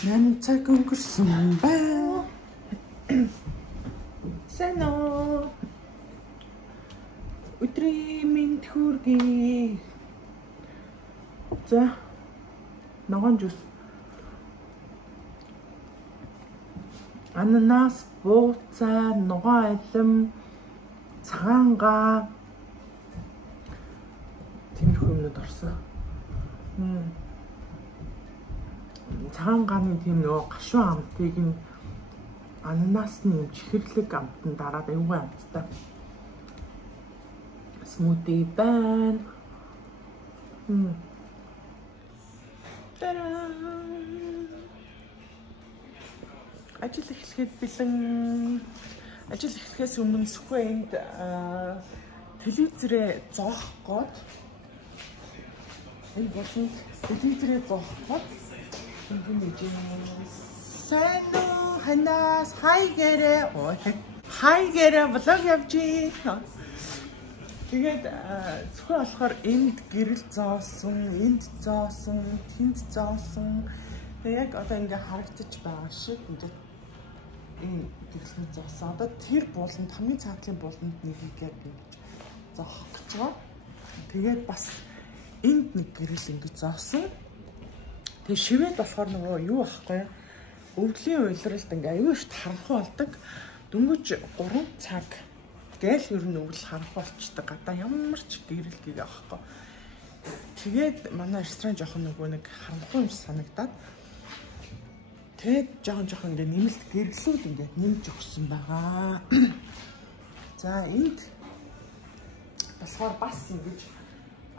Нам цаг өнгөрсөн байна. Сайн уу? Өдрийн мэнд хүргэе. За. Ногоон жуус. Ананас, бууцаа, ногоон алим, цагаангаа. Тиймэрхүү юмнууд орсон. Цагаангааны тийм нөгөө гашуун амтыг нь ананасны юм чихэрлэг амтанд дараад аюулгүй амттай. Смути байна. Ажил эхлэхэд бэлэн ажил эхлэхээс өмнө сүхбээ энд телевизэрээ зоох гээд энэ болон телевизэрээ зоох гээд сайн уу ханаас хайгэрэ влог явжий. Тэгээд зөвхөн болохоор энд гэрэл зоосон, энд зоосон, тэнд зоосон. Тэгээд яг одоо ингээ харагдаж байгаа шиг ингээд энэ гэрлэн зоосон. Одоо тэр бууланд хамгийн цаатлын бууланд нэг игээд зоох гэж байгаа. Тэгээд бас энд нэг гэрэл ингээ зоосон. Тэгээ шивэд болохоор нөгөө юу ахгүй өвдлийн уйлралд ингээ аюу их харанхуй болдог. Дөнгөж 3 цаг гээл ер нь өвөл харанхуй болчдөг. Гадаа ямар ч гэрэлгийг авахгүй. Тэгээд манай ресторан жоохон нөгөө нэг харанхуй юм санагдаад тэгээд жоохон ингээ нэмэлт гэрлүүд ингээ нэмж өгсөн байгаа. За энд болохоор бас ингэж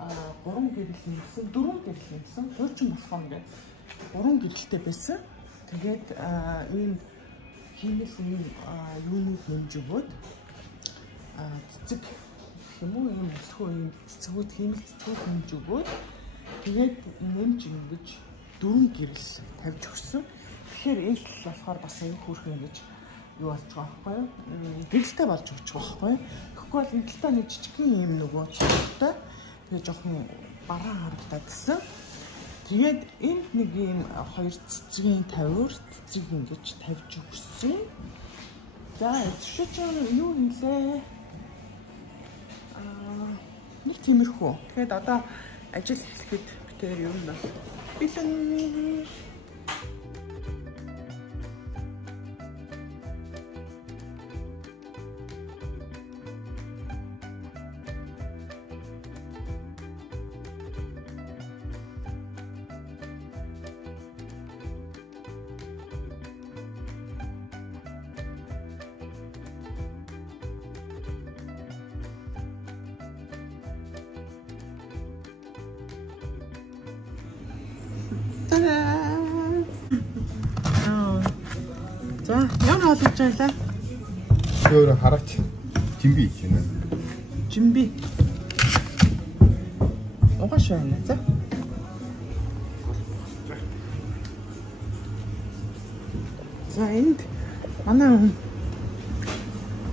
3 гэрэл нэмсэн, 4 гэрэл нэмсэн. Хуучин болохоор ингээд 3 гэрэлтэй байсан. Тэгээд ийм химээс юунууд нэмж өгөөд цэцэг юм уу юм өсгөө юм цэцгүүд химэл цэцгүүд нэмж өгөөд тэгээд нэмж ингэж 4 гэрэл тавьж өгсөн. Тэгэхээр энэ тал болохоор бас аюу хөөрхөн ингэж юу болж байгаа байхгүй юу? Гэрэлтэй болж өгч байгаа байхгүй юу? Тэгэхгүй бол энэ талтаа нэг жижигхэн юм нөгөө цогтой тэгээ жоохон бараан харагдаад. Тэгээд энд нэг юм 2 цэцгийн тавиур цэцэг ингэж тавьж өгсөн. За эцшиж юу нэлээ? Нэг тиймэрхүү. Тэгээд одоо ажил эхлэхэд битээр юм байна. Бэлэн. За, ямар хоолж байлаа? Өөр хараач жимби хийж байна. Жимби. Угаш байна. За. За, энд манай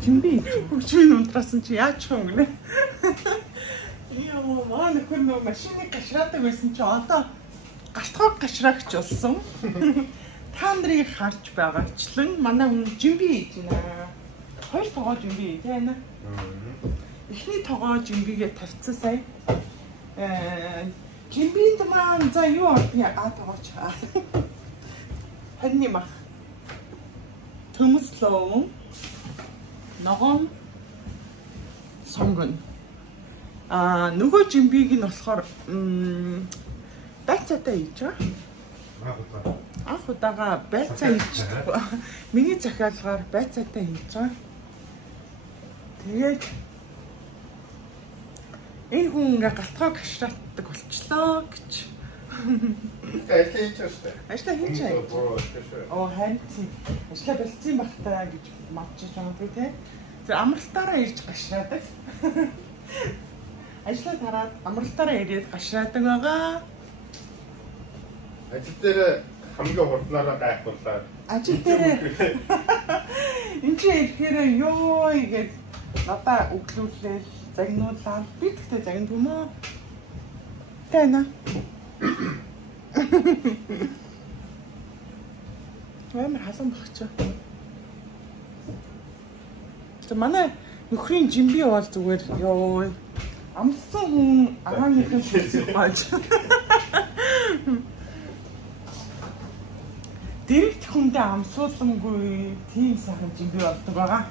жимби хүчин унтраасан чи яаж хөнгөнэ? Яа, маа нөхөр нөө машиныг гашраадаг байсан чи одоо гартхог гашраагч болсон. Та нарыг харж байгаачлан манай хүн жимби хийж байна. 2 тогоо жимби хийж байна. Эхний тогоо жимбигээ тавьцсан сая. Жимбинд маань за юу яа тогооч. Ханны мах. Төмөслөө. Ногоон сонгон. Нөгөө жимбиг нь болохоор байцаатай хийж байгаа. Анх удаага байцаа хийчихдэг. Миний захиалгаар байцаатай хийж байгаа. Тэгээд энэ хүн ингээ галтгоо гашраатдаг болчлоо гэж. Ажил хийж байна. Ажил хийж байгаа. Оо харин ажил болцсон багтаа гэж мадчих юм би те. Тэр амралтаараа ирж гашраадаг. Ажлаа тараад амралтаараа ирээд гашраадаг байгаа. Ажил дээр хамгийн хурдлаараа гайхуулаад. Ажил дээр энэ чи ихээр ёо игээд надаа өглүүлээл загнуулаад би тэгтээ загнав юм уу? Тэна. Амар халуун багч. Тэ манай нөхрийн жимби бол зүгээр ёо амсан хүн агааныхын шилжих байж. Дэрэгт хүндээ амсуулангүй тийм сайхан жимби болдог байгаа.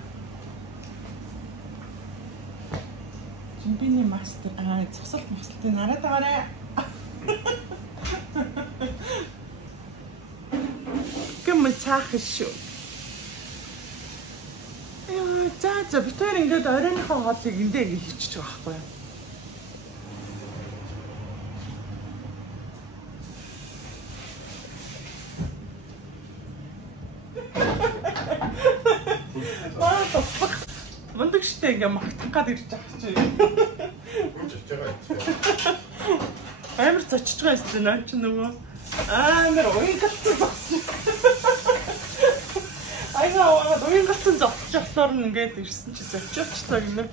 Жимбиний мастер засалт мөсөлтөнд нараад байгаарай. Гэмэ цаах шүү. За бид хоёр ингээд оройныхоо хоолыг эндээ хийчихэж байгаа байхгүй юу? Мундаг штэ ингээ магтах гад ирж байгаа чи. Үжиж байгаа чи. Амар зочиж байгаа юм наа чи нөгөө. Амар уян гацсан зогсон. Айгаа уян гацсан зогсчихлоор ингээд ирсэн чи зочиочлаа гинэ.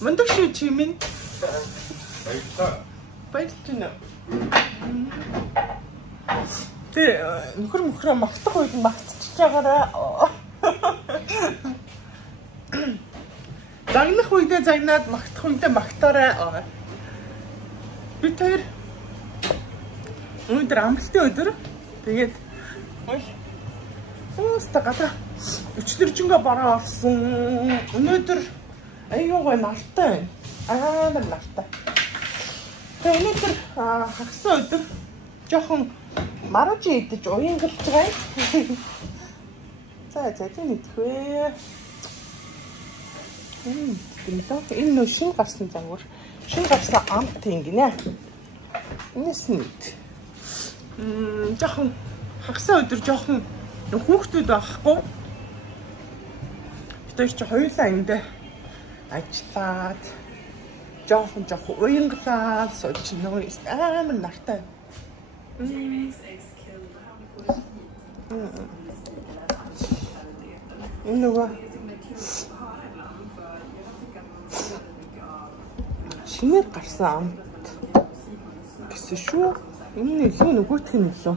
Мундаг ши чи минь. Баярлалаа. Тэ нөхөр магтах үед магтчихж байгаараа. Загнах үедээ загнаад магтах үедээ магтаарай. Бид хоёр өнөөдөр амралтын өдөр. Тэгээд ууста гадаа өчтөржингөө бороо орсон. Өнөөдөр аюугаа нартай байна. Амар нартай. Тэгээд өнөөдөр хагас өдөр жоохон маржи идэж уянгалж байгаа. За тийм идвэ. Энэ нөө шин гарсан загвар. Шин гарсан амт юм гинэ. Энэс нь. Жохон хагас өдөр жохон хүүхдүүд байхгүй. Бид хоёр чи хоёулаа эндээ ажиллаад жохон уянгалаад сууж нөгөө амар нартай. Нөгөө шинээр гарсан амт гэсэн шүү. Энэ илүү нөгөөх нь илүү.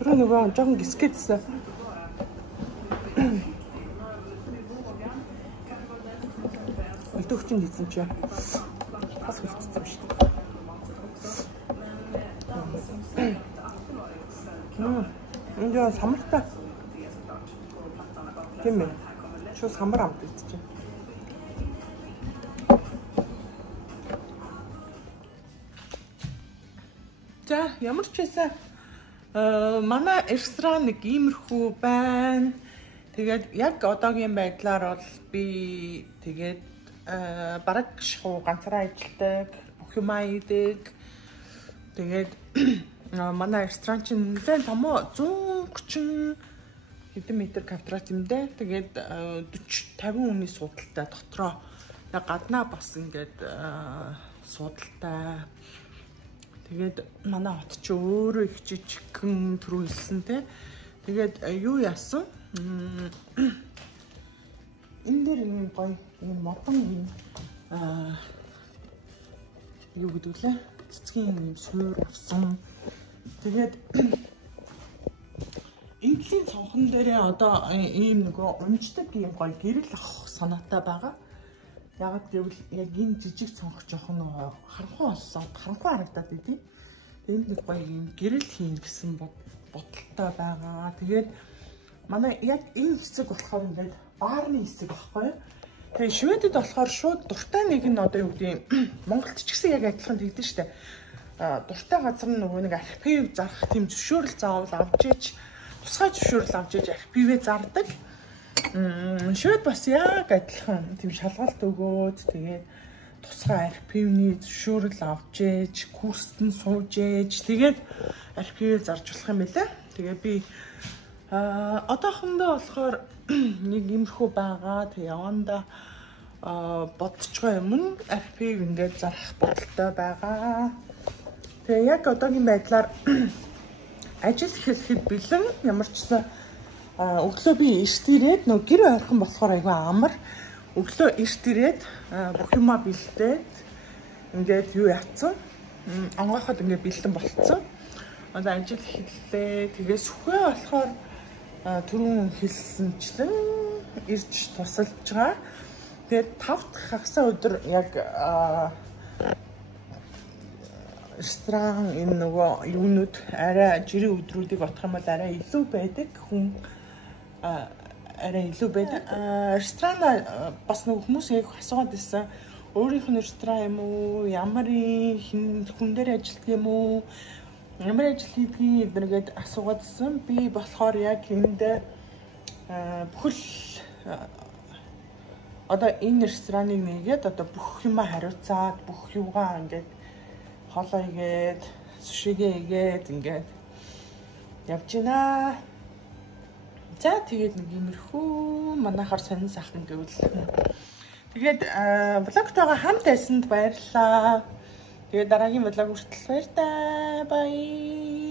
Тэр нөгөө жоохон гисгэдсэн. Өлтөгчин хийсэн чи. Бас хөлтсөн шүү дээ. Энэ самартай. Тийм ээ. Шууд самар амт идэж байна. За, ямар ч байсан манай ресторан нэг иймэрхүү байна. Тэгээд яг одоогийн байдлаар бол би тэгээд бараг шахуу ганцаараа ажилладаг, бүх юм аадаг. Тэгээд манай ресторан чинь нэлээд том 130 хэдэн метр квадрат юм дээ. Тэгээд 40-50 хүний суудалтай дотроо гаднаа бас ингээд суудалтай. Тэгээд манай хот чи өөрөө их жижигхэн түрүү хэлсэн те. Тэгээд юу яасан? Энэ дээр юм гоё юм модон юм юу гэдэг лээ? Цэцгийн юм суур авсан. Тэгээд энэлийн цонхон дээрээ одоо ийм нөгөө өмчдөг юм гоё гэрэл авах санаатай байгаа. Яг гэвэл яг энэ жижиг цонх жоохон харанхуй боллоо. Харанхуй харагдаад идэв. Энд нэг гоё юм гэрэл хийн гэсэн бодолтой байгаа. Тэгээд манай яг энэ хэсэг болохоор ингээд баарны хэсэг байхгүй юу? Тэгээ Шведэд болохоор шууд дуртай нэг нь одоо юу гэдэг юм Монголд ч гэсэн яг адилхан тэгдэж штэ. Дуртай газар нь нөгөө нэг архив зарах тийм зөвшөөрөл заавал авч иж тусгай зөвшөөрөл авч иж архивээ зардаг. Швед бас яг адилхан тийм шалгалт өгөөд тэгээд тусгай архивны зөвшөөрөл авч иж курст нь сууж иж тэгээд архивээ зарж болох юм байлаа. Тэгээ би одоохондоо болохоор нэг юмрхүү байгаа. Тэгээ яванда бодцгоо юм архив ингээд зарах бодолтой байгаа. Тэгээ яг одоогийн байдлаар ажил эхлэхэд бэлэн ямар ч гэсэн өглөө би эрт ирээд нөгөө гэр ойрхон болохоор айгүй амар. Өглөө эрт ирээд бүх юмаа бэлдээд ингээд юу яатсан. Ангахад ингээд бэлдэн болцсон. Одоо ажил эхэллээ. Тэгээд сүхээ болохоор түрүүн хэлсэнчлэн ирж тусалж байгаа. Тэгээд 5 дахь хагасаа өдөр яг ресторан энэ нөгөө юунууд арай жирийн өдрүүдийг отох юм бол арай илүү байдаг. Хүн арай илүү байдаг. Ресторан бас нөгөө хүмүүс яг асуугаад байсан. Өөрийнх нь ресторан юм уу? Ямар хүн дээр ажилладаг юм уу? Ямар ажил хийдгийг эднэргээд асуугаадсэн. Би болохоор яг энд бүхэл одоо энэ рестораныг нэгээд одоо бүх юма хариуцаад бүх юугаа ингээд хоолоо игээд сушигээ игээд ингээд явж байна. За тэгээд нэг иймэрхүү манайхаар сонин сайхан гэвэл тэгээд влогтойгоо хамт байсанд баярлалаа. Тэгээд дараагийн влог хүртэл баяртай. Бай.